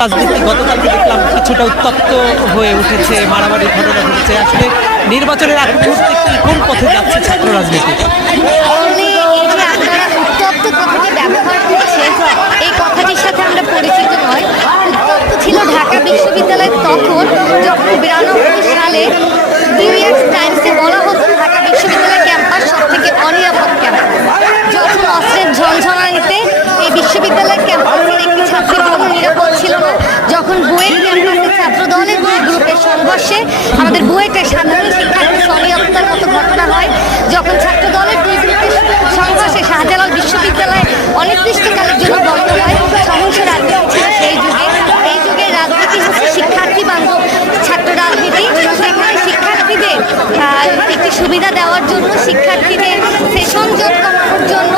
রাজনীতি গতকালকে দেখলাম কিছুটা উত্তপ্ত হয়ে উঠেছে, মারামারির ঘটনা ঘটেছে। আসলে নির্বাচনের আগ মুহূর্তে কোন পথে যাচ্ছে ছাত্র রাজনীতি? আপনারা উত্তপ্ত কথাটি ব্যবহার করছে, এই কথাটির সাথে আমরা পরিচিত নয়। উত্তপ্ত ছিল ঢাকা বিশ্ববিদ্যালয় তখন যখন 92 সালে নিউ ইয়র্ক টাইমসে বলা হতো ঢাকা বিশ্ববিদ্যালয় ক্যাম্পাস সব থেকে অনিরাপদ ক্যাম্পাস। যখন অস্ত্রের ঝনঝনানিতে এই বিশ্ববিদ্যালয় ক্যাম্পাসের একটি ছাত্রীর কোনো নিরাপদ ছিল না, যখন বুয়েট ক্যাম্পাসে ছাত্র দলের দুই গ্রুপের সংঘর্ষে আমাদের বুয়েটের সাধারণ শিক্ষার্থী অনিরাপত্তার মতো ঘটনা হয়, যখন ছাত্র দলের দুই গ্রুপের সংঘর্ষে শাহজালাল বিশ্ববিদ্যালয় অনির্দিষ্টকালের জন্য বন্ধ হয়, সহিংস রাজনীতি ছিল সেই যুগে। এই যুগের রাজনীতি হচ্ছে শিক্ষার্থী বান্ধব ছাত্র রাজনীতি, সেখানে শিক্ষার্থীদের একটি সুবিধা দেওয়ার জন্য, শিক্ষার্থীদের সেশন জট কমানোর জন্য